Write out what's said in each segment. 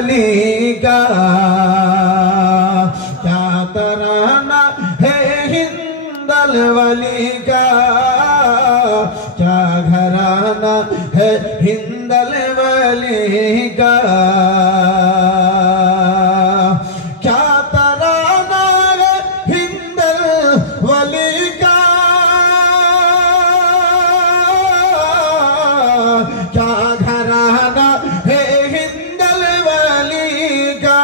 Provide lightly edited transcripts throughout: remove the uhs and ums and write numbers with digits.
वली का, क्या तराना है हिंदल वली का, क्या घराना है हिंदल वली का, क्या तराना है हिंदल वली का, क्या घराना है हिंदल वली का,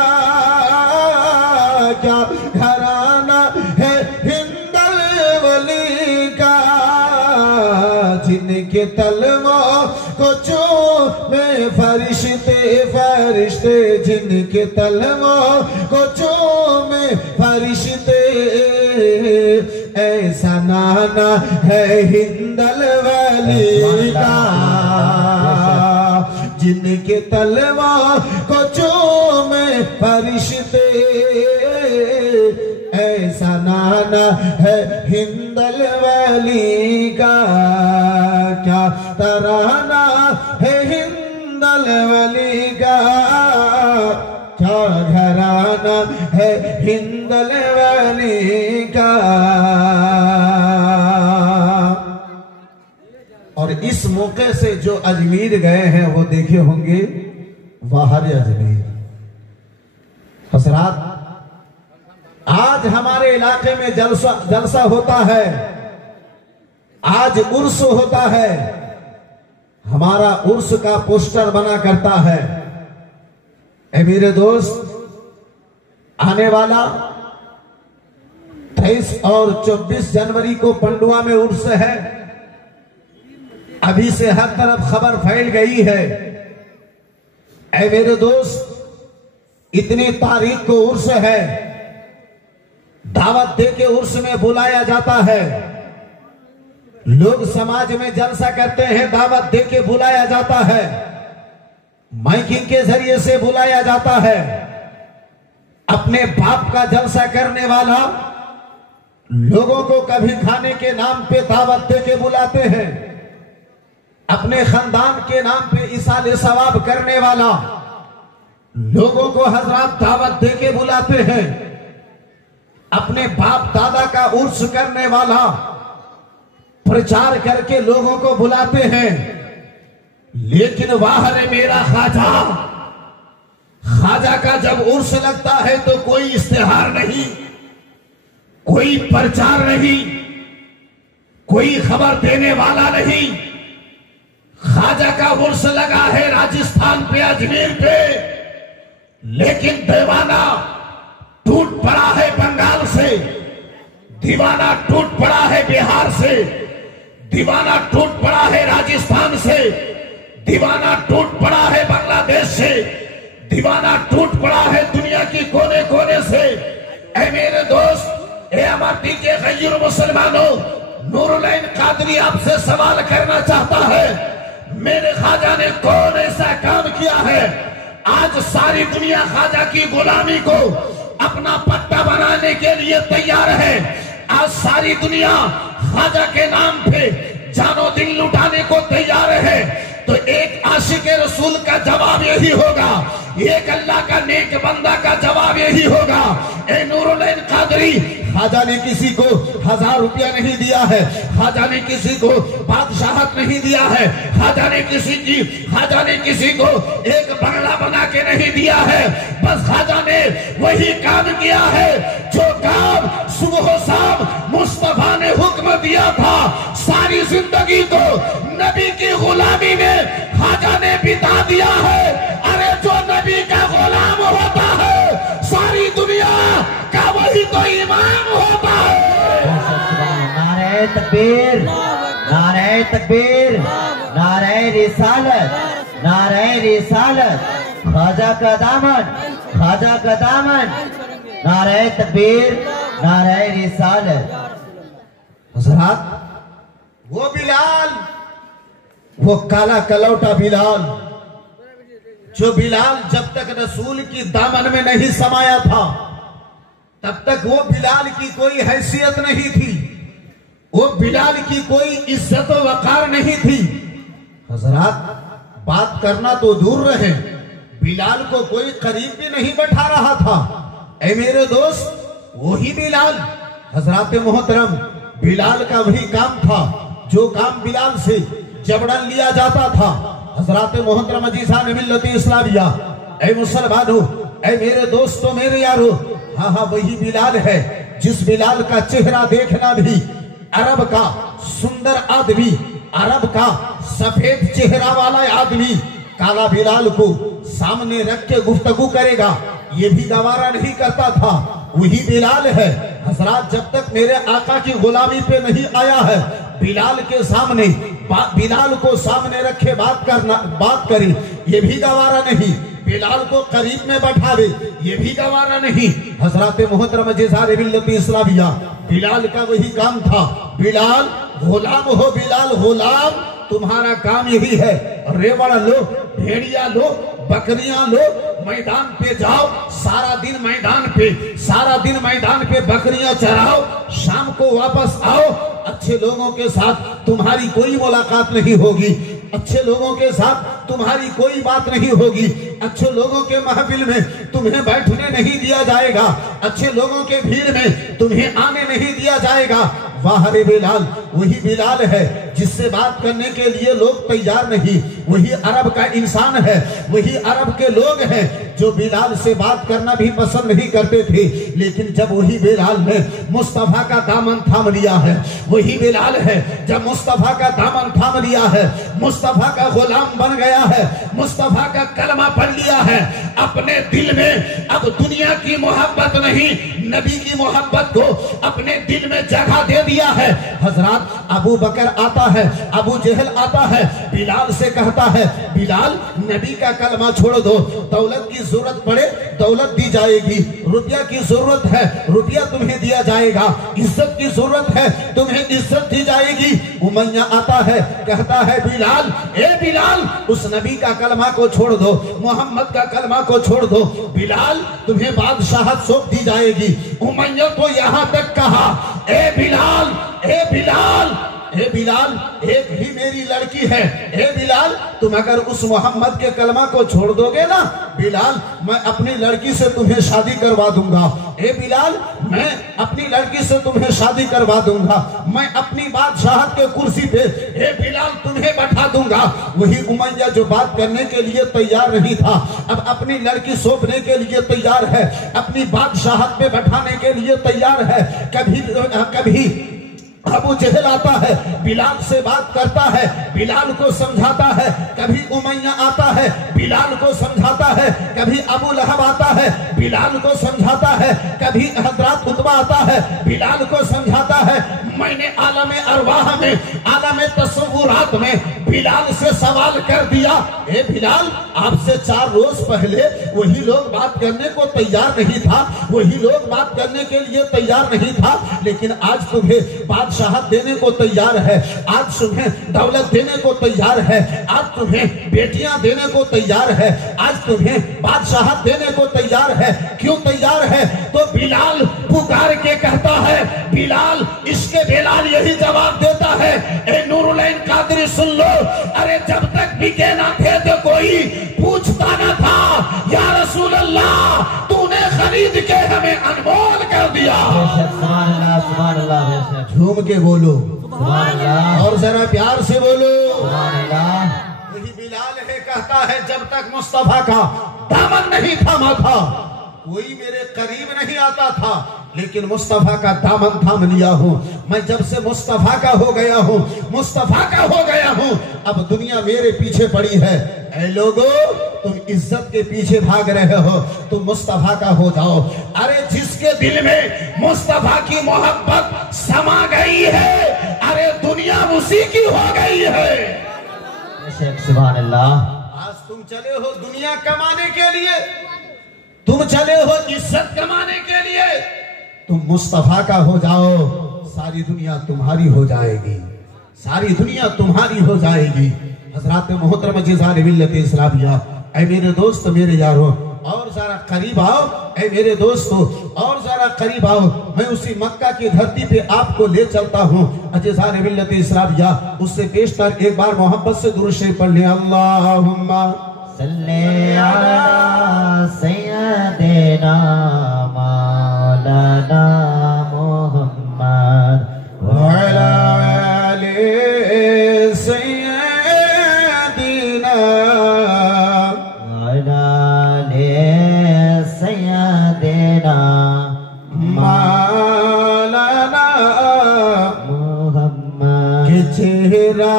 क्या घराना है हिंदल वली का, जिनके तलवों को चूमे फरिश्ते फरिश्ते, जिनके तलवों को चूमे फरिश्ते, ऐसा नाना है हिंदल वली का, जिनके तलवों को चूमे फरिश्ते, ऐसा नाना है हिंदल वली का, क्या तराना है हिंदल वली का, क्या घराना है हिंदल वली का। और इस मौके से जो अजमेर गए हैं वो देखे होंगे बाहर अजमेर। हजरात, आज हमारे इलाके में जलसा होता है, आज उर्स होता है, हमारा उर्स का पोस्टर बना करता है। ऐ मेरे दोस्त, आने वाला 23 और 24 जनवरी को पंडुआ में उर्स है। अभी से हर तरफ खबर फैल गई है। ऐ मेरे दोस्त, इतनी तारीख को उर्स है, दावत दे के उर्स में बुलाया जाता है। लोग समाज में जलसा करते हैं, दावत दे के बुलाया जाता है, माइकिंग के जरिए से बुलाया जाता है। अपने बाप का जलसा करने वाला लोगों को कभी खाने के नाम पे दावत दे के बुलाते हैं, अपने खानदान के नाम पे इसाले सवाब करने वाला लोगों को हजरात दावत दे के बुलाते हैं। अपने बाप दादा का उर्स करने वाला प्रचार करके लोगों को बुलाते हैं। लेकिन वाह रे मेरा ख्वाजा, ख्वाजा का जब उर्स लगता है तो कोई इश्तिहार नहीं, कोई प्रचार नहीं, कोई खबर देने वाला नहीं। ख्वाजा का उर्स लगा है राजस्थान पे, अजमेर पे, लेकिन दीवाना टूट पड़ा है बंगाल से, दीवाना टूट पड़ा है बिहार से, दीवाना टूट पड़ा है राजस्थान से, दीवाना टूट पड़ा है बांग्लादेश से, दीवाना टूट पड़ा है दुनिया की कोने कोने से। ऐ मेरे दोस्त, ए अमाती के गैर मुसलमानों, नूरुल्लाह कादरी आपसे सवाल करना चाहता है, मेरे ख्वाजा ने कौन ऐसा काम किया है? आज सारी दुनिया ख्वाजा की गुलामी को अपना पट्टा बनाने के लिए तैयार है। आज सारी दुनिया ख्वाजा के नाम पे जानो दिल लुटाने को तैयार है। तो एक आशिक रसूल का जवाब यही होगा, एक अल्लाह का नेक बंदा का जवाब यही होगा। ए नूरुल्लाह कादरी, ख्वाजा ने किसी को 1000 रुपया नहीं दिया है, ख्वाजा ने किसी को बादशाहत नहीं दिया है, ख्वाजा ने किसी को एक बंगला बना के नहीं दिया है। बस ख्वाजा ने वही काम किया है जो काम सुबह शाम मुस्तफा ने हुक्म दिया था। सारी जिंदगी को नबी की गुलामी में ख्वाजा ने बिता दिया है। अरे जो नबी का गुलाम होता है, सारी दुनिया का वही तो इमाम होता है। नारे तकबीर, नारे तकबीर, नारे रिसालत, नारे रिसालत, ख्वाजा का दामन, ख्वाजा का दामन, नारे तकबीर, नारे रिसालत। हज़रात, वो बिलाल, वो काला कलौटा बिलाल, जो बिलाल जब तक रसूल की दामन में नहीं समाया था तब तक वो बिलाल की कोई हैसियत नहीं थी, वो बिलाल की कोई इज्जत व वकार नहीं थी। हजरात, बात करना तो दूर रहे, बिलाल को कोई करीब भी नहीं बैठा रहा था। ऐ मेरे दोस्त, वही बिलाल, हजरात मोहतरम, बिलाल का वही काम था जो काम बिलाल से जबरन लिया जाता था। हजरात मोहतरम अजीज़ान मिल्लत इस्लामिया, ऐ मुसलमानों, ऐ मेरे दोस्तों, मेरे यारों, हाँ हाँ वही बिलाल है जिस बिलाल का चेहरा देखना भी अरब का सुंदर आदमी, अरब का सफेद चेहरा वाला आदमी काला बिलाल को सामने रख के गुफ्तगू करेगा, ये भी गवारा नहीं करता था। वही बिलाल है हजरात, जब तक मेरे आका की गुलामी पे नहीं आया है, बिलाल के सामने बिलाल को सामने रखे बात करे, ये भी गवारा नहीं। बिलाल को करीब में बैठावे, ये भी गवारा नहीं। हजरत मोहतरम अज़ीज़ान मिल्लत इस्लामिया, बिलाल का वही काम था। बिलाल गुलाम हो, बिलाल गुलाम, तुम्हारा काम यही है, रेवड़ लो, भेड़िया लो, बकरियां लो, मैदान पे जाओ, सारा दिन मैदान पे बकरियां चराओ, शाम को वापस आओ। अच्छे लोगों के साथ तुम्हारी कोई मुलाकात नहीं होगी, अच्छे लोगों के साथ तुम्हारी कोई बात नहीं होगी, अच्छे लोगों के महफिल में तुम्हें बैठने नहीं दिया जाएगा, अच्छे लोगों के भीड़ में तुम्हें आने नहीं दिया जाएगा। वाह रे बिलाल, वही बिलाल है जिससे बात करने के लिए लोग तैयार नहीं। वही अरब का इंसान है, वही अरब के लोग हैं जो बिलाल से बात करना भी पसंद नहीं करते थे। लेकिन जब वही बिलाल ने मुस्तफा का दामन थाम लिया है, वही बिलाल है जब मुस्तफा का दामन थाम लिया है, मुस्तफा का गुलाम बन गया है, मुस्तफा का कलमा पढ़ लिया है, अपने दिल में अब दुनिया की मोहब्बत नहीं, नबी की मोहब्बत को अपने दिल में जगह दे दिया है। हजरत अबू बकर आता है, अबू जहल आता है, बिलाल से कहता है, बिलाल नबी का कलमा छोड़ दो, दौलत की जरूरत पड़े दौलत दी जाएगी, रुपया की जरूरत है रुपया तुम्हें दिया जाएगा, इज्जत की जरूरत है तुम्हें इज्जत दी जाएगी। उमैया आता है, कहता है, बिलाल, ए बिलाल, उस नबी का कलमा को छोड़ दो, मोहम्मद का कलमा को छोड़ दो, बिलाल तुम्हें बादशाहत सौंप दी जाएगी। उमैया को यहाँ तक कहा, ए बिलाल, ए बिलाल, ए बिलाल, एक ही मेरी लड़की है, ए बिलाल तुम अगर उस मोहम्मद के कलमा को छोड़ दोगे ना बिलाल, मैं अपनी लड़की से तुम्हें शादी करवा दूंगा। ए बिलाल, मैं अपनी लड़की से तुम्हें शादी करवा दूंगा, मैं अपनी बादशाहत के कुर्सी पे ए बिलाल तुम्हें बैठा दूंगा। वही उमैया जो बात करने के लिए तैयार नहीं था, अब अपनी लड़की सौंपने के लिए तैयार है, अपनी बादशाहत पे बैठाने के लिए तैयार है। कभी अबू जहल आता है, बिलाल से बात करता है, बिलाल को समझाता है, कभी उमैया आता है, बिलाल को समझाता है, कभी अबू लहब आता है, बिलाल को समझाता है, कभी हजरत उतबा आता है, बिलाल को समझाता है। मैंने आलमे अरवाह में, आलमे तस्वुरात में बिलाल से सवाल कर दिया, ए बिलाल, आपसे 4 रोज पहले वही लोग बात करने को तैयार नहीं था, वही लोग बात करने के लिए तैयार नहीं था, लेकिन आज तुम्हें बादशाहत देने को तैयार है, आज तुम्हें दौलत देने को तैयार है, आज तुम्हें बेटियां देने को तैयार है, आज तुम्हें बादशाहत देने को तैयार है। क्यों तैयार है? तो बिलाल पुकार के कहता है, बिलाल, इसके बिलाल यही जवाब देता है, ए नूरुलैन कादरी सुन लो, अरे जब तक बिके ना थे तो कोई पूछता ना था, या रसूल अल्लाह तूने खरीद के हमें अनमोल कर दिया। सुभान अल्लाह, सुभान अल्लाह, झूम के बोलो सुभान अल्लाह, और जरा प्यार से बोलो सुभान अल्लाह। वही बिलाल है, कहता है, जब तक मुस्तफा का दामन नहीं थामा था कोई मेरे करीब नहीं आता था, लेकिन मुस्तफा का दामन थाम लिया हूँ मैं। जब से मुस्तफा का हो गया हूँ, मुस्तफा का हो गया हूँ, अब दुनिया मेरे पीछे पड़ी है। ऐ लोगो, तुम इज्जत के पीछे भाग रहे हो, तुम मुस्तफा का हो जाओ। अरे जिसके दिल में मुस्तफा की मोहब्बत समा गई है, अरे दुनिया उसी की हो गई है। सुभान अल्लाह। आज तुम चले हो दुनिया कमाने के लिए, तुम चले हो इज्जत कमाने के लिए, तुम मुस्तफा का हो जाओ, सारी दुनिया तुम्हारी हो जाएगी, सारी दुनिया तुम्हारी हो जाएगी। हजरत मोहतरम अज़ीज़ान मिल्लत इस्लामिया, ऐ मेरे दोस्त, मेरे यारों, और जरा करीब आओ, ऐ मेरे दोस्तों, और जरा करीब आओ। मैं उसी मक्का की धरती पे आपको ले चलता हूँ। अज़ीज़ान मिल्लत इस्लामिया, उससे पेशतर एक बार मोहब्बत से दुरूद शरीफ पढ़ लें। अल्लाहुम्मा सल्ले अला सय्यदिना मौलाना मुहम्मद व वअला आले सय्यदिना अला ले सय्यदिना मौलाना मुहम्मद के चेहरा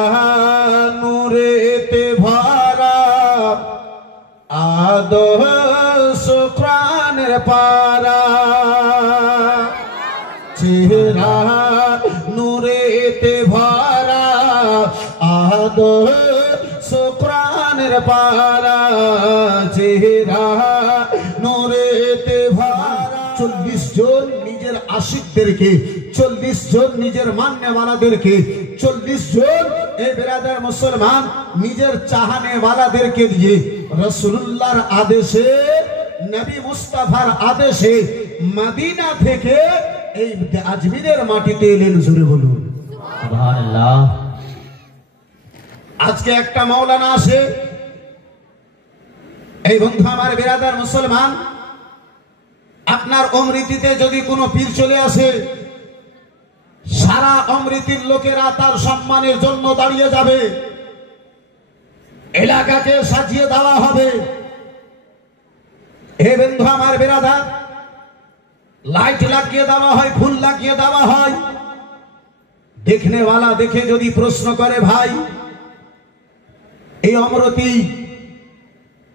नूरेते भरा आदर्श कुराনের পারা চেহারা নূরেতে ভরা আদর্শ কুরানের পারা চেহারা নূরেতে ভরা 40 জন নিজের আশিকদেরকে 40 জন নিজের মান্যওয়ালাদেরকে 40 জন এই বেরাদার মুসলমান নিজের চাহানেওয়ালাদেরকে দিয়ে রাসূলুল্লাহর আদেশে নবী মুস্তাফার আদেশে মদিনা থেকে এই আজমিরের মাটিতে এলেন। জোরে বলুন সুবহানাল্লাহ। আজকে একটা মাওলানা আসে, এই বন্ধু আমার বেরাদার মুসলমান, আপনার অমৃতিতে যদি কোনো পীর চলে আসে, সারা অমৃতির লোকেরা তার সম্মানের জন্য দাঁড়িয়ে যাবে, এলাকাকে সাজিয়ে দেওয়া হবে। হে বন্ধু আমার বেরাদার, লাইট লাগিয়ে দেওয়া হয়, ফুল লাগিয়ে দেওয়া হয়। দেখনেওয়ালা দেখে যদি প্রশ্ন করে, ভাই এই অমরতি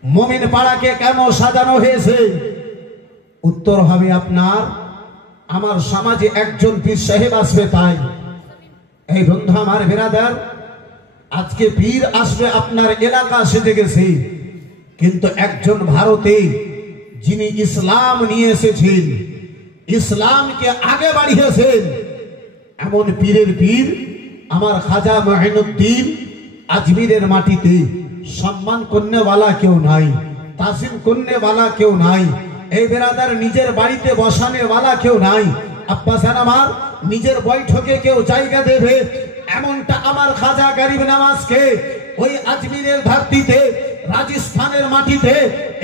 মুমিন পাড়াকে কেন সাজানো হয়েছে? উত্তর হবে আপনার, আমার সমাজে একজন পীর সাহেব আসবে তাই। এই বন্ধু আমার বেরাদার, আজকে পীর আসবে আপনার এলাকা সেজে গেছে, কিন্তু একজন ভারতে যিনি ইসলাম নিয়ে এসেছেন, ইসলামকে আগে বাড়িয়েছেন, এমন পীরের পীর আমার খাজা মাইনুদ্দিন আজমিরের মাটিতে সম্মান করনেওয়ালা কেউ নাই, তাজিম করনেওয়ালা কেউ নাই। এই বেরাদার নিজের বাড়িতে বসানেওয়ালা কেউ নাই। আব্বাসান আমার নিজের বৈঠকে কেউ জায়গা দেবে এমনটা আমার খাজা গরিব নওয়াজকে ওই আজমিরের ধরতিতে, রাজস্থানের মাটিতে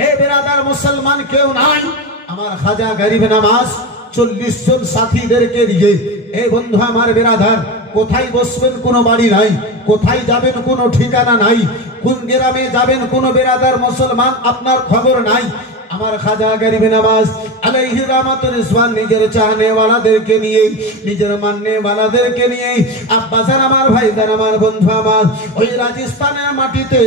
এই বেরাদার মুসলমান কেউ নাই। আমার খাজা গরিব নওয়াজ 40 জন সাথীদেরকে নিয়ে, এই বন্ধু আমার বেরাদার, কোথায় বসবেন কোনো বাড়ি নাই, কোথায় যাবেন কোনো ঠিকানা নাই, কোন গ্রামে যাবেন কোনো বেরাদার মুসলমান আপনার খবর নাই। আমার খাজা গরিব নওয়াজ আলাইহি রাহমাতুল ইসলাম নিজের চাহনেওয়ালাদেরকে নিয়ে, নিজের মান্যওয়ালাদেরকে নিয়ে, আব্বাসান আমার ভাইদার আমার বন্ধু আমার, ওই রাজস্থানের মাটিতে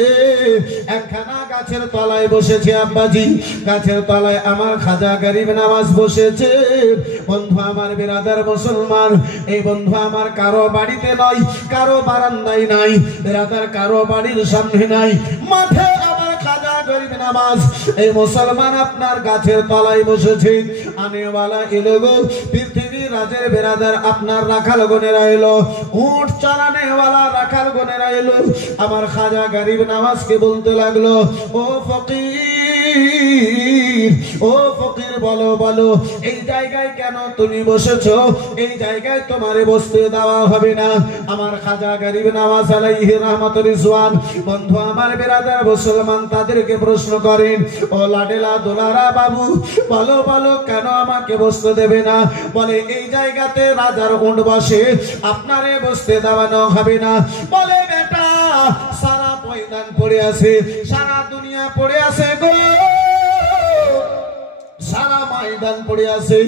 একখানা গাছের তলায় বসেছে। আব্বাজি গাছের তলায় আমার খাজা গরিব নওয়াজ বসেছে। বন্ধু আমার বেরাদার মুসলমান, এই বন্ধু আমার কারো বাড়িতে নয়, কারো বারান্দায় নাই, বেরাদার কারো বাড়ির সামনে নাই, মাঠে আমার খাজা গরিব নওয়াজ এই মুসলমান আপনার গাছের তলায় বসেছে। আনেওয়ালা এলো গো, পৃথিবীর রাজের বেরাদার আপনার রাখাল গনেরা এলো, উট চালানেওয়ালা রাখাল গনেরা এলো। আমার খাজা গরিব নওয়াজকে বলতে লাগলো, ও ফকির, ও ফকির, বলো বলো এই জায়গায় কেন তুমি বসেছো? এই জায়গায় তোমারে বসতে দেওয়া হবে না। আমার খাজা গরিব নওয়াজ আলাইহি রাহমাতুল ইসলাম বন্ধু আমার বেরাদার মুসলমান তাদেরকে প্রশ্ন করেন, ও লাডেলা দোলারা বাবু, বলো বলো কেন আমাকে বসতে দেবে না? বলে এই জায়গাতে রাজার উট বসে, আপনারে বসতে দেওয়ানো হবে না। বলে বেটা, সারা ময়দান পড়ে আছে, সারা দুনিয়া পড়ে আছে গো, সারা ময়দান পড়ে আছে,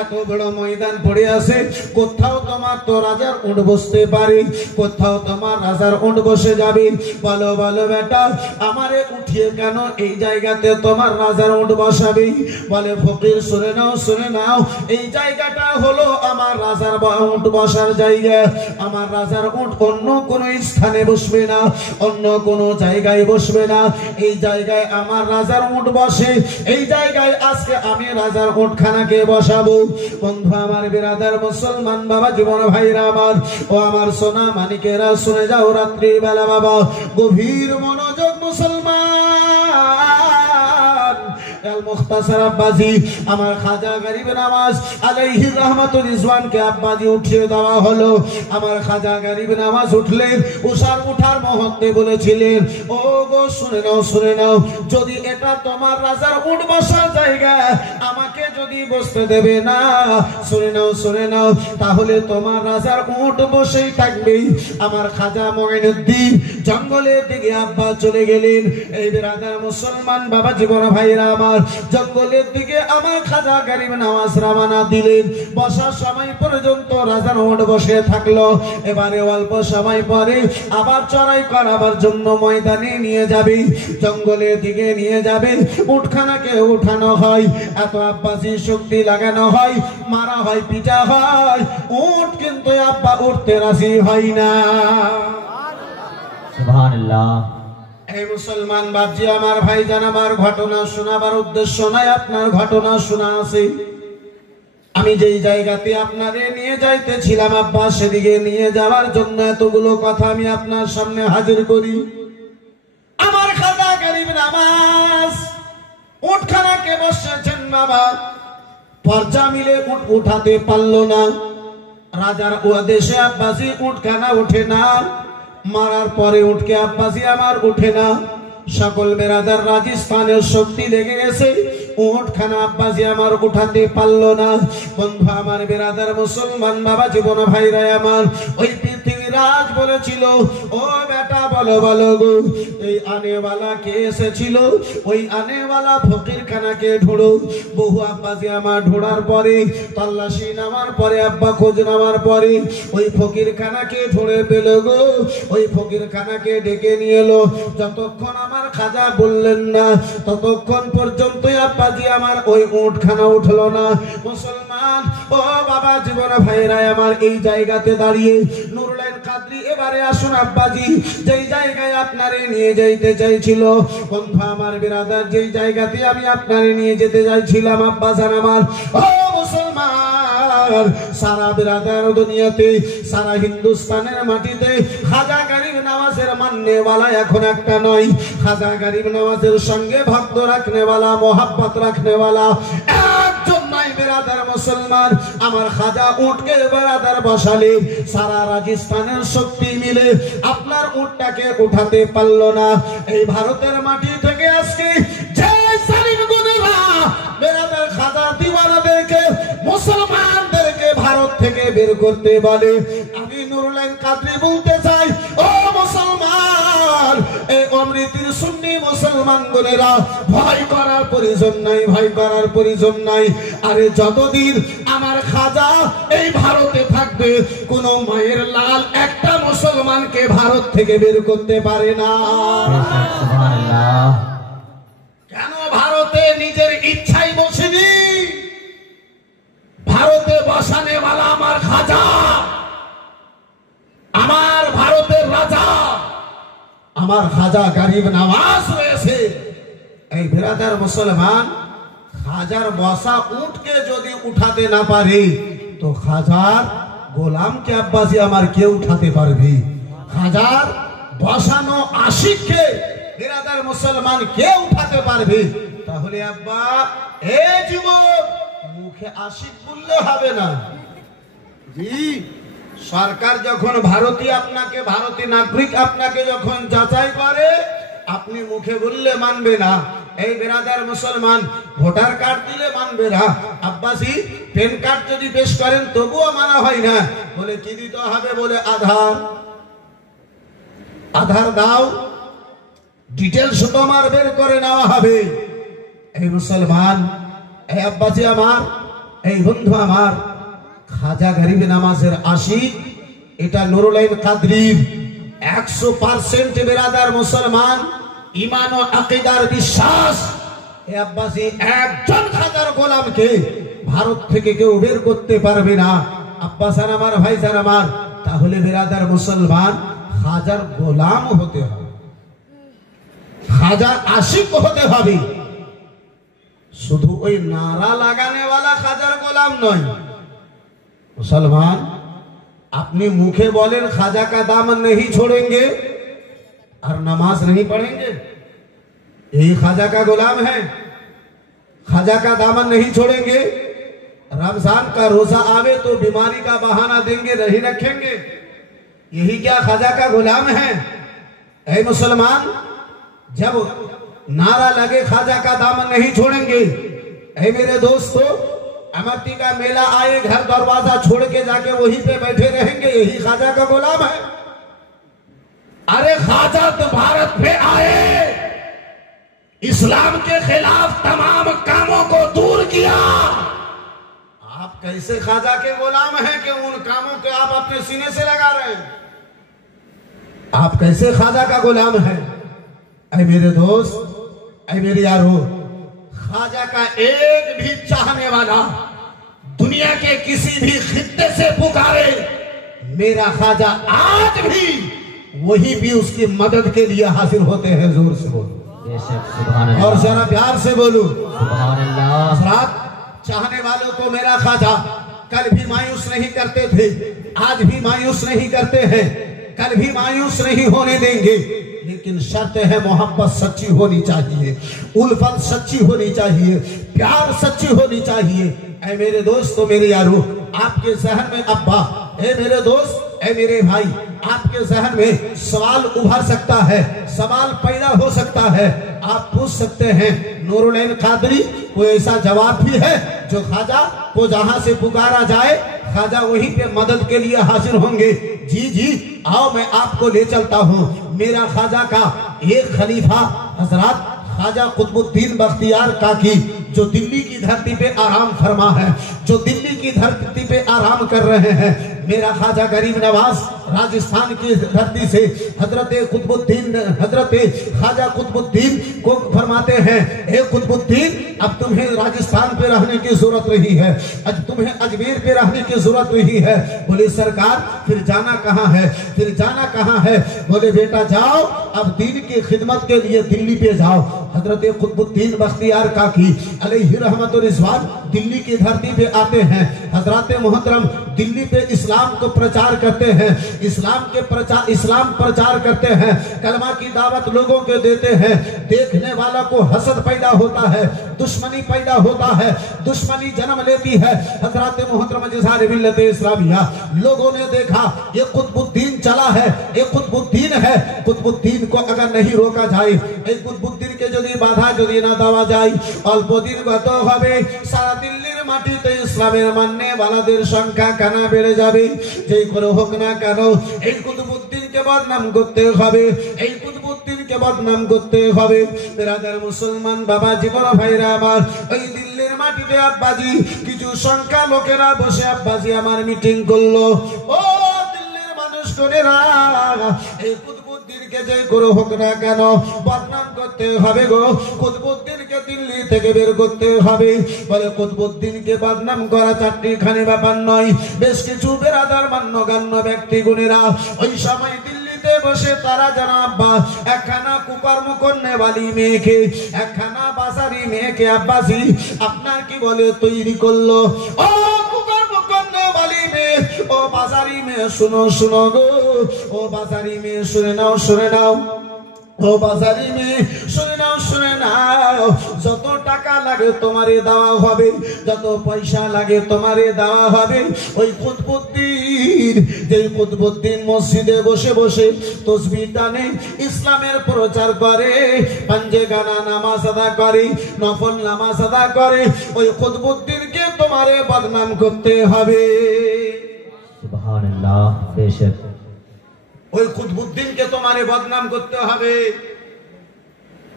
এত বড় ময়দান পড়ে আছে, কোথাও তোমার তো রাজার উট বসতে পারে, কোথাও তোমার রাজার উট বসে যাবে। বলো বলো বেটা, আমারে উঠিয়ে কেন এই জায়গাতে তোমার রাজার উট বসাবে? বলে ফকির শুনে নাও, শুনে নাও, এই জায়গাটা হলো আমার রাজার উট বসার জায়গা। আমার রাজার উট অন্য কোনো স্থানে বসবে না, অন্য কোনো জায়গায় বসবে না। এই জায়গায় আমার রাজার উট বসে, এই জায়গায় আজকে আমি রাজার উটখানাকে বসাবো। বন্ধু আমার বেরাদার মুসলমান বাবা জীবন ভাইরা আমার, ও আমার সোনা মানিকেরা, শুনে যাও রাত্রি বেলা বাবা, গভীর মনোযোগ মুসলমান। আল মুখতাসার আব্বাজি আমার খাজা গরিব নওয়াজ আলাইহি রহমাতুর রিজওয়ানকে আব্বাজি উঠিয়ে দেওয়া হলো। আমার খাজা গরিব নওয়াজ উঠলেন, উঠার মুহূর্তে বলেছিলেন, ও গো শুনে নাও, যদি এটা তোমার রাজার উঠ বসার জায়গা, আমাকে যদি বসতে দেবে না, শুনে নাও, তাহলে তোমার রাজার উঠ বসেই থাকবে। আমার খাজা মঈনুদ্দিন জঙ্গলের দিকে আব্বা চলে গেলেন। এই বিরাদার মুসলমান বাবা জীবন ভাইরা আমার, জঙ্গলের দিকে আমার খাজা গরিব নওয়াজ রওনা দিলেন। বসার সময় পর্যন্ত রাজার উঠ বসে থাকলো। এবারে অল্প সময় পরে আবার চড়াই করাবার জন্য ময়দানে নিয়ে যাবে, জঙ্গলের দিকে নিয়ে যাবে। উঠখানাকে উঠানো হয়, এত আব্বাসি শক্তি লাগানো হয়, মারা হয়, পিটা হয়, উঠ কিন্তু আব্বা উঠতে রাজি হয় না। সুবহানাল্লাহ। এই মুসলমান বাপজি আমার ভাইজান আমার, ঘটনা শোনাবার উদ্দেশ্য নাই, আপনার ঘটনা শোনা আছে। আমি যেই জায়গাতে আপনাদের নিয়ে যাইতেছিলাম আব্বা, সেদিকে নিয়ে যাওয়ার জন্য এতগুলো কথা আমি আপনার সামনে হাজির করি। আমার খাজা গরিব নওয়াজ উঠখানাকে বসেছেন বাবা, পর্যা মিলে উঠ উঠাতে পারলো না। রাজার আদেশে আব্বাসি উঠখানা ওঠে না, মারার পরে উঠকে আব্বাসি আমার উঠে না। সকল বেরাদার রাজস্থানের শক্তি লেগে গেছে, উঠখানা আব্বাসি আমার উঠাতে পারলো না। বন্ধু আমার বেরাদার মুসলমান বাবা জীবন ভাইরা আমার, ওই পৃথিবীরাজ বলেছিল, ও বেটা বলো গো, এই আনেওয়ালা কে এসেছিল? ওই আনেওয়ালা ফকির খানাকে ঢোড়ো। বহু আব্বাসি আমার ঢোড়ার পরে, তল্লাশি নামার পরে, আব্বা খোঁজ নামার পরে ওই ফকির খানাকে ঢোড়ে পেল গো। ওই ফকির খানাকে ডেকে নিয়ে এলো। যতক্ষণ আমার খাজা বললেন না, ততক্ষণ পর্যন্ত আব্বাজি আমার ওই উঠখানা উঠলো না। মুসলমান ও বাবা জীবন ভাইরা আমার, এই জায়গাতে দাঁড়িয়ে নুরুল্লাহ কাদরি এবারে আসুন আব্বাজি, যেই জায়গায় আপনারে নিয়ে যাইতে চাইছিল। বন্ধু আমার বিরাদার, যেই জায়গাতে আমি আপনারে নিয়ে যেতে চাইছিলাম আব্বাজান আমার, ও মুসলমান, সারা বিরাদার দুনিয়াতে, সারা হিন্দুস্তানের মাটিতে খাজা গরিব নওয়াজের মাননেওয়ালা এখন একটা নয়। খাজা গরিব নওয়াজের সঙ্গে ভক্ত রাখনেওয়ালা, মোহাব্বত রাখনেওয়ালা একজন নাই বেরাদার মুসলমান। আমার খাজা উঠকে বেরাদার বসালে সারা রাজস্থানের শক্তি মিলে আপনার উঠটাকে উঠাতে পারলো না। এই ভারতের মাটি থেকে আজকে যে জালিম গুনেরা বেরাদার খাজা দিওয়ানাদেরকে, মুসলমানদেরকে ভারত থেকে বের করতে বলে, আমি নুরুল্লাহ কাদরি বলতে চাই, ও মুসলমান, এই অমৃতির সুন্নি মুসলমান গুনেরা, ভয় করার প্রয়োজন নাই, ভয় করার প্রয়োজন নাই। আরে যতদিন আমার খাজা এই ভারতে থাকবে, কোন মায়ের লাল একটা মুসলমানকে ভারত থেকে বের করতে পারে না। সুবহানাল্লাহ। কেন ভারতে নিজের ইচ্ছাই বসেনি? ভারতে বসানে वाला আমার খাজা, আমার ভারতের রাজা, আমার খাজা গরিব নওয়াজ রয়েছে। এই বিরাদার মুসলমান, খাজার বসা উঠকে যদি উঠাতে না পারে, তো খাজার গোলামকে আব্বাসি আমার কে উঠাতে পারবে? খাজার বসানো আশিককে বিরাদার মুসলমান কে উঠাতে পারবে? তাহলে আব্বা, এ যুবক, মুখে আশিক বললে হবে না। জি, সরকার যখন ভারতীয় আপনাকে, ভারতীয় নাগরিক আপনাকে যখন যাচাই করে, আপনি মুখে বললে মানবে না। এই বেরাদার মুসলমান, ভোটার কার্ড দিলে মানবে না। আব্বাসি প্যান কার্ড যদি পেশ করেন তবুও মানা হয় না। বলে কি দিতে হবে? বলে আধার দাও, ডিটেলস তোমার বের করে নেওয়া হবে। এই মুসলমান, এই আব্বাসি আমার, এই বন্ধু আমার, খাজা গরিব নওয়াজের আশিক, এটা নুরুল্লাহ কাদরির 100% বেরাদার মুসলমান ঈমান ও আকীদার বিশ্বাস। এই আব্বাসি একজন খাজার গোলামকে ভারত থেকে কেউ বের করতে পারবে না। আব্বাসান আমার, ভাইজান আমার, তাহলে বেরাদার মুসলমান খাজার গোলাম হতে হবে, খাজার আশিক হতে হবে। শুধু ওই নারা লাগানেওয়ালা খাজার গোলাম নয়। मुसलमान, अपनी मुखे बोले खाजा का दामन नहीं छोड़ेंगे और नमाज नहीं पढ़ेंगे, यही खाजा का गुलाम है। खाजा का दामन नहीं छोड़ेंगे। रमजान का रोजा आवे तो बीमारी का बहाना देंगे, नहीं रखेंगे। यही क्या खाजा का गुलाम है? ऐ मुसलमान, जब नारा लगे खाजा का दामन नहीं छोड़ेंगे, ऐ मेरे दोस्तों, अमरती का मेला आए, घर दरवाजा छोड़ के जाके वहीं पे बैठे रहेंगे, यही खाजा का गुलाम है। अरे ख्वाजा तो भारत पे आए, इस्लाम के खिलाफ तमाम कामों को दूर किया। आप कैसे ख्वाजा के गुलाम हैं कि उन कामों के आप अपने सीने से लगा रहे हैं? आप कैसे ख्वाजा का गुलाम हैं? ऐ मेरे दोस्त, ऐ मेरे यारो, ख्वाजा का एक भी चाहने वाला दुनिया के किसी भी खित्ते से पुकारे, मेरा ख्वाजा आज भी वही भी उसकी मदद के लिए हाजिर होते हैं। जोर से बोलो और जरा प्यार से बोलो सुभान अल्लाह। चाहने वालों को मेरा ख्वाजा कल भी मायूस नहीं करते थे, आज भी मायूस नहीं करते हैं, कल भी मायूस नहीं होने देंगे। लेकिन शर्त है मोहब्बत सच्ची होनी चाहिए, उल्फत सच्ची होनी चाहिए, प्यार सच्ची होनी चाहिए। ऐ मेरे दोस्तों, मेरे यारो, आपके जहन में अब्बा, ऐ मेरे दोस्त, ऐ मेरे भाई, आपके जहन में सवाल उभर सकता है, सवाल पैदा हो सकता है। आप पूछ सकते हैं, नूरुल कादरी, कोई ऐसा जवाब भी है जो ख्वाजा को जहां से पुकारा जाए ख्वाजा वहीं पे मदद के लिए हाजिर होंगे? जी जी, आओ मैं आपको ले चलता हूँ। मेरा ख्वाजा का एक खलीफा हजरत ख्वाजा कुतुबुद्दीन बख्तियार काकी, जो दिल्ली की धरती पे आराम फरमा है, जो दिल्ली की धरती पे आराम कर रहे हैं। मेरा ख्वाजा गरीब नवाज राजस्थान की धरती से हजरत कुतुबुद्दीन, हजरत ख्वाजा कुतुबुद्दीन को फरमाते हैं, हे कुतुबुद्दीन, अब तुम्हें राजस्थान पे रहने की जरूरत नहीं है, आज तुम्हें अजमेर पे रहने की जरूरत नहीं है। बोले सरकार, फिर जाना कहाँ है? फिर जाना कहाँ है? बोले बेटा जाओ, अब दीन की खिदमत के लिए दिल्ली पे जाओ। हजरत कुतुबुद्दीन बख्तियार काकी अलैहि रहमतुर रिजवान दिल्ली की धरती पे आते हैं। हजरत मोहतरम दिल्ली पे इस्लाम को प्रचार करते हैं, इस्लाम प्रचार करते हैं, कलमा की दावत लोगों के देते हैं। देखने वाला को हसद पैदा होता है, दुश्मनी पैदा होता है, दुश्मनी जन्म लेती है। हजरत मोहतरम जिसार मिल्लत इस्लामिया, लोगों ने देखा ये कुतुबुद्दीन चला है, ये कुतुबुद्दीन है। कुतुबुद्दीन को अगर नहीं रोका जाए, এই কুতবুদ্দিনকে যদি বাধা যদি না দেওয়া যায়, অল্পদিন গত হবে, সারা দিল্লির মাটিতে ইসলামের মান্যওয়ালাদের সংখ্যা কানা বেড়ে যাবে। যেই করে হোক না কেন এই কুতবুদ্দিনকে বদনাম করতে হবে, এই কুতবুদ্দিনকে বদনাম করতে হবে। বিরাদার মুসলমান বাবাজি, বড় ভাইরা আমার, ওই দিল্লির মাটিতে আব্বাজি কিছু সংখ্যা লোকেরা বসে আব্বাজি আমার মিটিং করলো। ও দিল্লির মানুষ করেরা, এই কুতবুদ্দিনকে যে করে হোক না কেন বদনাম করতে হবে গো, কুতবুদ্দিনকে দিল্লি থেকে বের করতে হবে। বলে কুতবুদ্দিনকে বদনাম করা চারটিখানি ব্যাপার নয়, বেশ কিছু বেরাদার মান্যগণ্য ব্যক্তি গুণীরা ওই সময় দিল্লিতে বসে তারা জানাব্বা একখানা কুকর্ম করনেওয়ালি মেয়েকে, একখানা বাজারি মেয়েকে আব্বাসি আপনার কি বলে তৈরি করলো। ও কুকর্ম করনেওয়ালি মেয়ে, ও বাজারি মেয়ে, শুনো শুনো গো, ও বাজারি মেয়ে শুনে নাও, শুনে নাও, ও বাজারি মেয়ে শুনে নাও, শুনে নাও। যত টাকা লাগে তোমারে দেওয়া হবে, যত পয়সা লাগে তোমারে দেওয়া হবে। ওই কুতবুদ্দিন, যে কুতবুদ্দিন মসজিদে বসে বসে তসবিহ টানে, ইসলামের প্রচার করে, পাঞ্জে গানা নামাজ আদা করে, নফল নামাজ আদা করে, ওই কুতবুদ্দিনকে তোমারে বদনাম করতে হবে। সুবহানাল্লাহ। বেশক ওই কুতবুদ্দিনকে তোমারে বদনাম করতে হবে।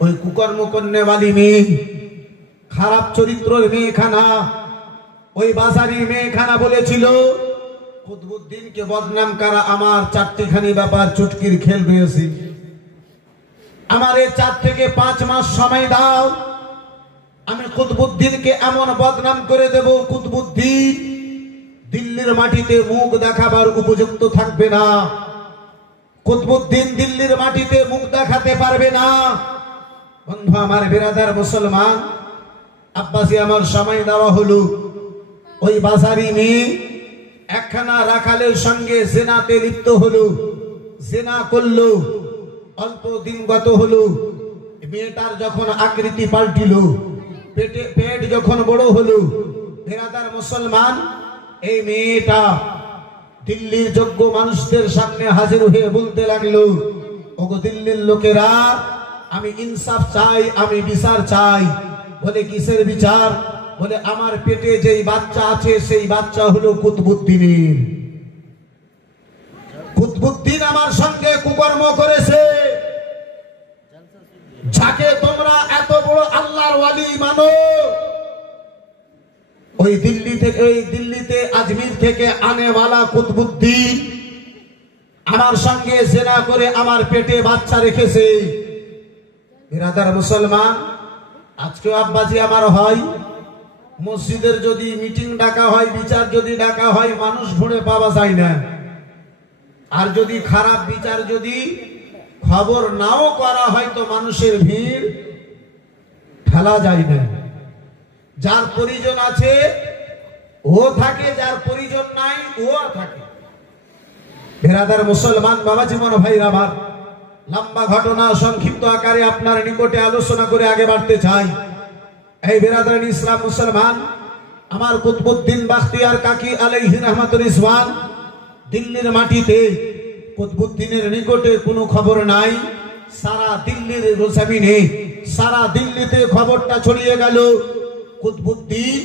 ওই কুকর্ম করনেওয়ালি মেয়ে, খারাপ চরিত্রের মেয়েখানা, ওই বাজারি মেয়েখানা বলেছিল কুতবুদ্দিনকে বদনাম করা আমার চারটিখানি ব্যাপার চুটকির খেল রয়েছে। আমার 4 থেকে 5 মাস সময় দাও, আমি কুতবুদ্দিনকে এমন বদনাম করে দেব, কুতবুদ্দিন দিল্লির মাটিতে মুখ দেখাবার উপযুক্ত থাকবে না। কুতবুদ্দিন দিল্লির মাটিতে মুখ দেখাতে পারবে না। বন্ধু আমার, বিরাদার মুসলমান, আব্বাসি আমার সময় দেওয়া হলো। ওই বাজারি মেয়ে একখানা রাখালের সঙ্গে জেনাতে লিপ্ত হলো, জেনা করলো। অল্প দিন গত হলো, মেয়েটার যখন আকৃতি পাল্টিল, পেট যখন বড় হলো, বিরাদার মুসলমান, এই মেয়েটা দিল্লির যোগ্য মানুষদের সামনে হাজির হয়ে বলতে লাগলো, ওগো দিল্লির লোকেরা, আমি ইনসাফ চাই, আমি বিচার চাই। বলে কিসের বিচার? বলে আমার পেটে যেই বাচ্চা আছে সেই বাচ্চা হলো কুতুবউদ্দিনের। কুতুবউদ্দিন আমার সঙ্গে কুকর্ম করেছে। যাকে তোমরা এত বড় আল্লাহর ওয়ালি মানো, ওই দিল্লিতে আজমির থেকে আনেওয়ালা কুতুবউদ্দিন আমার সঙ্গে জেনা করে আমার পেটে বাচ্চা রেখেছে। বিরাদার মুসলমান, আজকে আব্বাজি আমার হয়, মসজিদের যদি মিটিং ডাকা হয়, বিচার যদি ডাকা হয়, মানুষ ভরে পাওয়া যায় না। আর যদি খারাপ বিচার যদি খবর নাও করা হয় তো মানুষের ভিড় ঠেলা যায় না। যার পরিজন আছে ও থাকে, যার পরিজন নাই ও থাকে। বিরাদার মুসলমান, বাবা জীবন ভাইরা আমার, লম্বা ঘটনা সংক্ষিপ্ত আকারে আপনার নিকটে আলোচনা করে আগে বাড়তে চাই। এই বিরাদার ইসলাম মুসলমান, আমার কুতুবউদ্দিন বাখতিয়ার কাকি আলাইহি রহমাতুল রিজওয়ান দিল্লির মাটিতে, কুতুবউদ্দিনের নিকটে কোনো খবর নাই। সারা দিল্লির জমিনে, সারা দিল্লিতে খবরটা ছড়িয়ে গেল, কুতুবউদ্দিন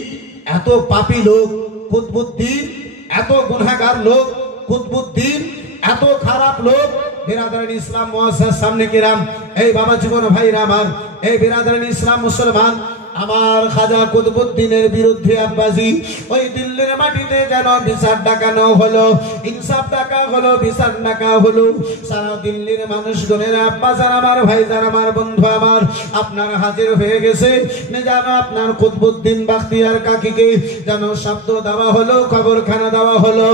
এত পাপী লোক, কুতুবউদ্দিন এত গুনাহগার লোক, কুতুবউদ্দিন এত খারাপ লোক। বিরাদার ইসলাম মুআসসাস সামনে কিরাম, এই বাবা জীবন ভাইরা আমার, এই বিরাদার ইসলাম মুসলমান, আমার খাজা কুতুবউদ্দিনের বিরুদ্ধে আব্বাজি ওই দিল্লির মাটিতে যেন বিচার ডাকানো হলো, ইনসাফ ডাকা হলো, বিচার ডাকা হলো। সারা দিল্লির মানুষগণের আব্বাজান আমার, ভাইজান আমার, বন্ধু আমার, আপনার হাজির হয়ে গেছে। যেন আপনার কুতুবউদ্দিন বাখতিয়ার কাকিকে যেন শব্দ দেওয়া হলো, খবরখানা দেওয়া হলো।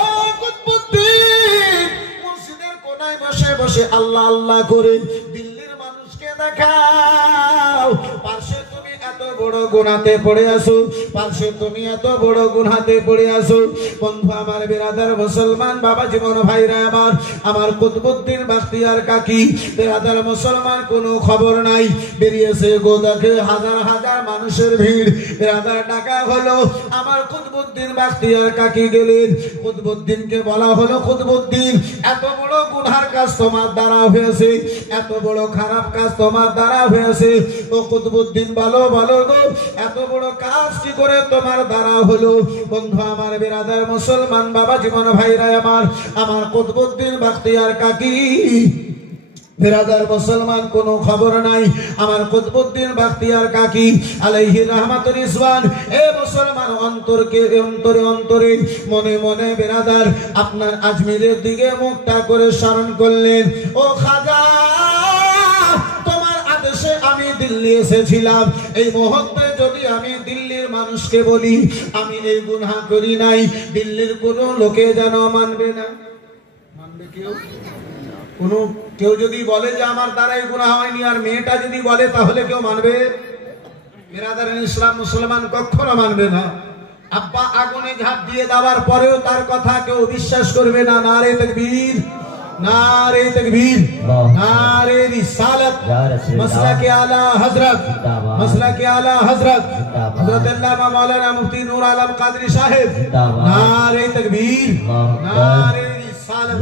ও কুতুবউদ্দিন, মসজিদের কোনায় বসে বসে আল্লাহ আল্লাহ করে দিল্লির মানুষকে দেখাও, পাশে তুমি এত বড় গুনাহতে পড়ে আসো, পাশে তুমি এত বড় গুনাহতে পড়ে আসো। বন্ধু আমার, বিরাদার মুসলমান, বাবা জীবন ভাইরা আমার, আমার কুতুবউদ্দিন বাখতিয়ার কাকি, বিরাদার মুসলমান, কোনো খবর নাই, বেরিয়েছে গোদাকে হাজার হাজার মানুষের ভিড়। বিরাদার ডাকা হলো, আমার কুতুবউদ্দিন বাখতিয়ার কাকি গেলেন। কুতুবউদ্দিনকে বলা হলো, কুতুবউদ্দিন এত বড় গুনার কাজ তোমার দ্বারা হয়েছে, এত বড় খারাপ কাজ তোমার দ্বারা হয়েছে। ও কুতুবউদ্দিন, বলো বলো গো, এত বড় কাজ কি করে তোমার দ্বারা হলো? বন্ধু আমার, বিরাদার মুসলমান, বাবা জীবন ভাইরা আমার, আমার কুতুবউদ্দিন বাখতিয়ার কাকি, বিরাদার মুসলমান, কোনো খবর নাই। আমার কুতুবউদ্দিন বাখতিয়ার কাকি আলাইহি রহমাতুল রিজওয়ান, এ মুসলমান, অন্তরে অন্তরে মনে মনে বিরাদার আপনার আজমিরের দিকে মুখটা করে স্মরণ করলেন। ও খাজা, তোমার আদেশে আমি দিল্লি এসেছিলাম। এই মুহূর্তে যদি আমি দিল্লির মানুষকে বলি আমি এই গুনাহ করি নাই, দিল্লির কোনো লোকে যেন মানবে না। মানবে কেউ যদি বলে যে আমার দ্বারা এই গুনাহ হয়নি, আর মেয়েটা যদি বলে, তাহলে কেউ মানবে? বিরাদার ইসলাম মুসলমান, কখনো মানবে না। আব্বা আগুনে ঝাঁপ দিয়ে দেওয়ার পরেও তার কথা কেউ বিশ্বাস করবে না। নারে তাকবীর, नारे तकबीर, नारे रिसालत, मसला के आला हजरत, मसला के आला हजरत हजरत अल्लामा मौलाना मुफ्ती नूर आलम कादरी साहिब, नारे तकबीर, नारे रिसालत,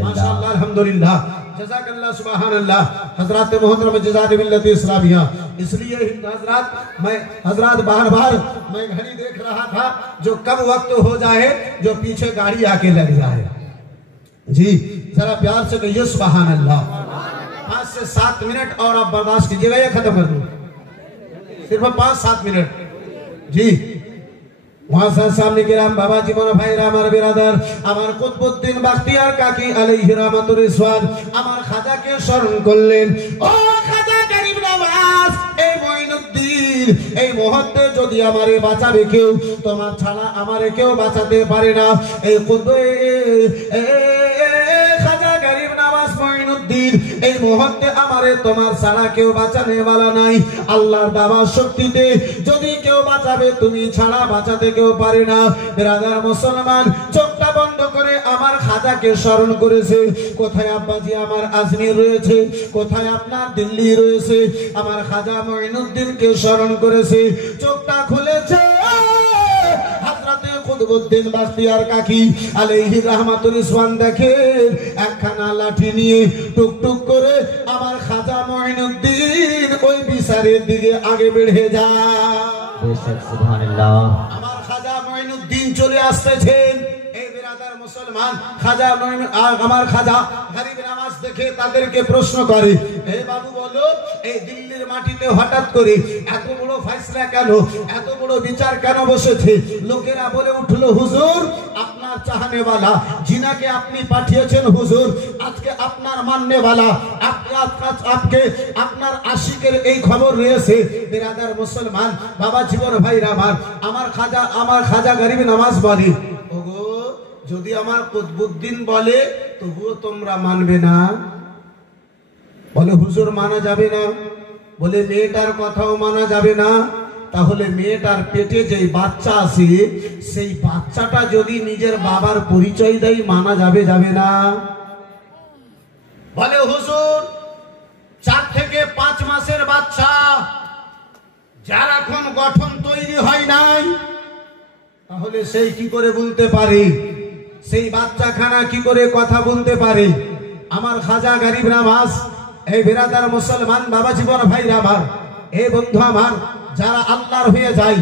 माशाअल्लाह, अल्हम्दुलिल्लाह, जज़ाकल्लाह, सुभान अल्लाह। हजरात मोहतरम जज़ात मिल्लत इस्लामिया, इसलिए हजरात, मैं हजरात बार मैं घड़ी देख रहा था, जो कब वक्त हो जाए, जो पीछे गाड़ी आके लग जाए। जी जरा प्यार से कहिए सुभान अल्लाह। 5 से 7 मिनट और आप बर्दाश्त कीजिएगा, या खत्म कर दूं? सिर्फ 5-7 मिनट। जी सामने किराम, बाबा जीवन भाई আমার বিরাদার, আমার কুতুবউদ্দিন বাখতিয়ার কাকি আলাইহি রহমাতুর রিজওয়ান আমার খাজাকে স্মরণ করলেন। ও খাজা গরিব নওয়াজ, এই মঈনুদ্দিন, এই মুহূর্তে যদি আমারে বাঁচাবে কেউ, তোমার ছাড়া আমারে কেউ বাঁচাতে পারে না। এই খাজা গরিব নওয়াজ মঈনুদ্দিন, এই মুহূর্তে আমারে তোমার ছাড়া কেউ বাঁচানে वाला নাই। আল্লাহর দাওয়ার শক্তিতে যদি কেউ বাঁচাবে, তুমি ছাড়া বাঁচাতে কেউ পারে না। বিরাদার মুসলমান, চোখটা বন্ধ করে আমার খাজাকে স্মরণ করেছে। কোথায় আব্বাজি আমার আজমির রয়েছে, কোথায় আপনার দিল্লি রয়েছে, আমার খাজা মঈনুদ্দিনকে স্মরণ করেছে। চোখ চোখটা খুলেছে হযরতে কুতুবউদ্দিন বাখতিয়ার কাকি আলাইহি রাহমাতুর রিজওয়ান দেখেন একখানা লাঠি নিয়ে টুকটুক করে আমার খাজা মঈনুদ্দিন ওই বিচারের দিকে আগে বেড়ে যায়। বেশক সুবহানাল্লাহ। আমার খাজা মঈনুদ্দিন চলে আসতেছেন। এই বিরাদার মুসলমান খাজা আমার খাজা গরিব নামাজ দেখে তাদেরকে প্রশ্ন করে, হে বাবু বলো, এই দিল্লির মাটিতে হঠাৎ করে এত বড় ফয়সালা কেন, এত বড় বিচার কেন বসেছে? লোকেরা বলে উঠলো, হুজুর আপনার চাহনেওয়ালা জিনাকে আপনি পাঠিয়েছেন হুজুর, আজকে আপনার মাননেওয়ালা আপনার আশিকের এই খবর রয়েছে। বিরাদার মুসলমান বাবা জীবন ভাইরা আমার খাজা গরিব নামাজ বলে, ওগো যদি আমার কুতুবউদ্দিন বলে তবুও তোমরা মানবে না? বলে হুজুর মানা যাবে না। বলে মেয়েটার কথাও মানা যাবে না? তাহলে মেয়েটার পেটে যেই বাচ্চা আছে সেই বাচ্চাটা যদি নিজের বাবার পরিচয় দেয় মানা যাবে না? বলে হুজুর 4 থেকে 5 মাসের বাচ্চা যার এখন গঠন তৈরি হয় নাই, তাহলে সেই কি করে বলতে পারে? সেই বাচ্চাখানা কি করে কথা বলতে পারে? আমার খাজা গরিব নামাজ এই বিরাদার মুসলমান বাবা জীবন ভাইরা আমার, এই বন্ধু আমার যারা আল্লাহর হয়ে যায়,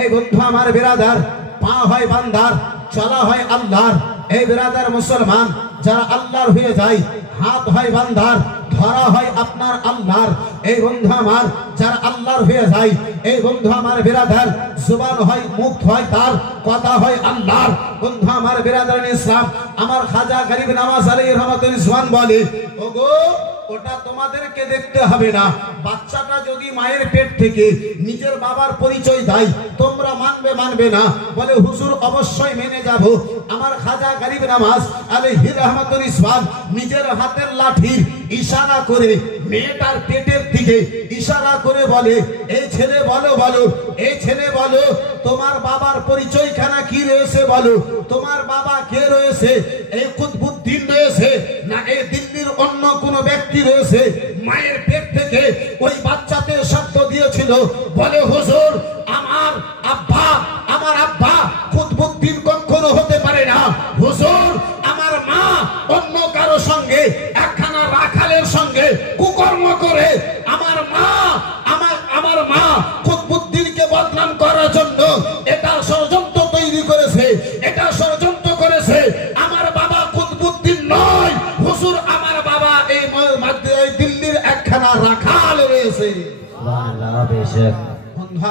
এই বন্ধু আমার বিরাদার পা হয় বান্দার, চলা হয় আল্লাহর। এই বিরাদার মুসলমান যারা আল্লাহর হয়ে যায়, হাত হয় বান্দার, ধরা হয় আপনার আল্লাহর। এই বন্ধু আমার যারা আল্লাহর হয়ে যায়, এই বন্ধু আমার বিরাদার জুবান হয়, মুখ হয় তার, কথা হয় আল্লাহর। বন্ধু আমার বিরাদার ইসলাম আমার খাজা গরিব নামাজ আলাইহি রহমাতুর রিজওয়ান বলে, ওগো ওটা তোমাদেরকে দেখতে হবে না, বাচ্চাটা যদি মায়ের পেট থেকে নিজের বাবার পরিচয় দেয় তোমরা মানবে না? বলে হুজুর অবশ্যই মেনে যাব। আমার খাজা গরিব নামাজ আলাইহি রহমাতুর রিজওয়ান নিজের হাতের লাঠির ইশারা করে মেয়েটার পেটের দিকে ইশারা করে বলে, এই ছেলে বলো, এই ছেলে বলো তোমার বাবার পরিচয়খানা কি রয়েছে, বলো তোমার বাবা কে রয়েছে? এই কুতুবউদ্দিন রয়েছে না এই দিল্লির অন্য কোন ব্যক্তি রয়েছে? মায়ের পেট থেকে ওই বাচ্চাতে শব্দ দিয়েছিল। বলে হুজুর আমার আব্বা কুতুবউদ্দিন কখনো হতে পারে না। হুজুর আমার মা অন্য কারো সঙ্গে একখানা রাখালের সঙ্গে কুকর্ম করে আমার মা কুতুবউদ্দিনকে বদনাম করার জন্য এটা ষড়যন্ত্র তৈরি করেছে, এটা ষড়যন্ত্র করেছে। আমার বাবা কুতুবউদ্দিন নয় হুজুর, আমার বাবা এই দিল্লির একখানা রাখাল রয়েছে। সুবহানাল্লাহ। বেশক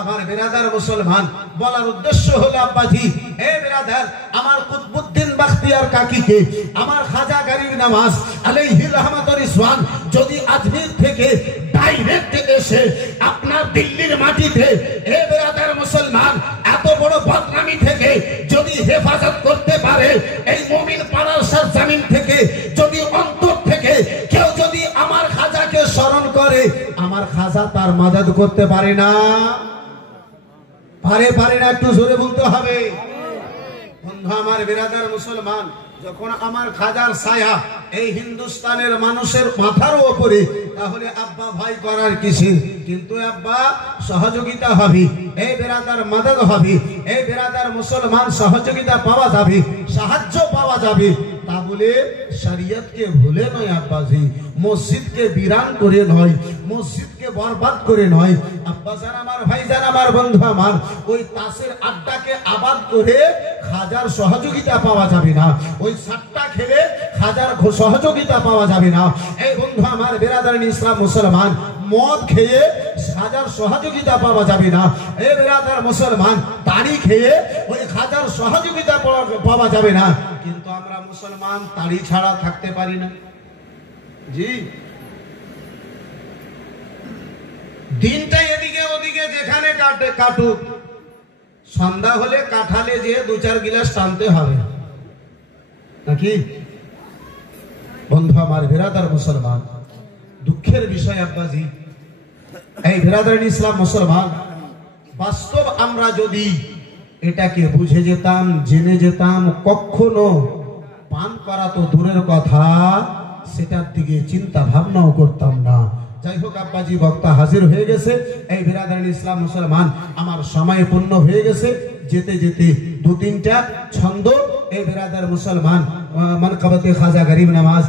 আমার বিরাদার মুসলমান বলার উদ্দেশ্য হলো, আব্বাজি হে বিরাদার আমার কুতুবউদ্দিন বাখতিয়ার কাকিকে আমার খাজা গরিব নামাজ আলাইহি রহমাতুর রিজওয়ান যদি আজমির থেকে ডাইরেক্ট এসে আপনার দিল্লির মাটিতে হে বিরাদার মুসলমান এত বড় বদনামি থেকে যদি হেফাজত করতে পারে, এই মুমিন পাড়ার সরজমিন থেকে যদি অন্তর থেকে কেউ যদি আমার খাজাকে স্মরণ করে, আমার খাজা তার মাদদ করতে পারে না? পারে না? একটু জোরে বলতে হবে। বন্ধু আমার বিরাদার মুসলমান, যখন আমার খাজার ছায়া এই হিন্দুস্তানের মানুষের মাথার উপরে, তাহলে আব্বা ভাই করার কিছু, কিন্তু আব্বা সহযোগিতা হবে, এই বিরাদার মদদ হবে, এই বিরাদার মুসলমান সহযোগিতা পাওয়া যাবে, সাহায্য পাওয়া যাবে। তা বলে শরীয়তকে ভুলে নয় আব্বাজি, মসজিদকে বিরান করে নয়, মসজিদকে বরবাদ করে নয়। আব্বাজান আমার ভাইজান আমার বন্ধু আমার, ওই তাসের আড্ডাকে আবাদ করে খাজার সহযোগিতা পাওয়া যাবে না, ওই সাট্টা খেলে খাজার সহযোগিতা পাওয়া যাবে না। এই বন্ধু আমার বিরাদারিন ইসলাম মুসলমান, মদ খেয়ে খাজার সহযোগিতা পাওয়া যাবে না। এই বিরাদার মুসলমান, তাড়ি খেয়ে ওই খাজার সহযোগিতা পাওয়া যাবে না। কিন্তু আমরা মুসলমান তাড়ি ছাড়া থাকতে পারি না। জি, দিনটা এদিকে ওদিকে যেখানে কাটুক, সন্ধ্যা হলে কাঁঠালে যেয়ে 2-4 গিলাস টানতে হবে নাকি? বন্ধু আমার বিরাদার মুসলমান, দুঃখের বিষয় আব্বাজি, এই বিরাদারিন ইসলাম মুসলমান, বাস্তব আমরা যদি এটাকে বুঝে যেতাম, জেনে যেতাম, কখনো পান করা তো দূরের কথা, সেটার দিকে চিন্তা ভাবনাও করতাম না। যাই যাই হোক আব্বাজি বক্তা হাজির হয়ে গেছে। এই বিরাদার ইসলাম মুসলমান আমার সময় পূর্ণ হয়ে গেছে। যেতে যেতে দু তিনটা ছন্দ এই বিরাদার মুসলমান মানকাবাতে খাজা গরিব নওয়াজ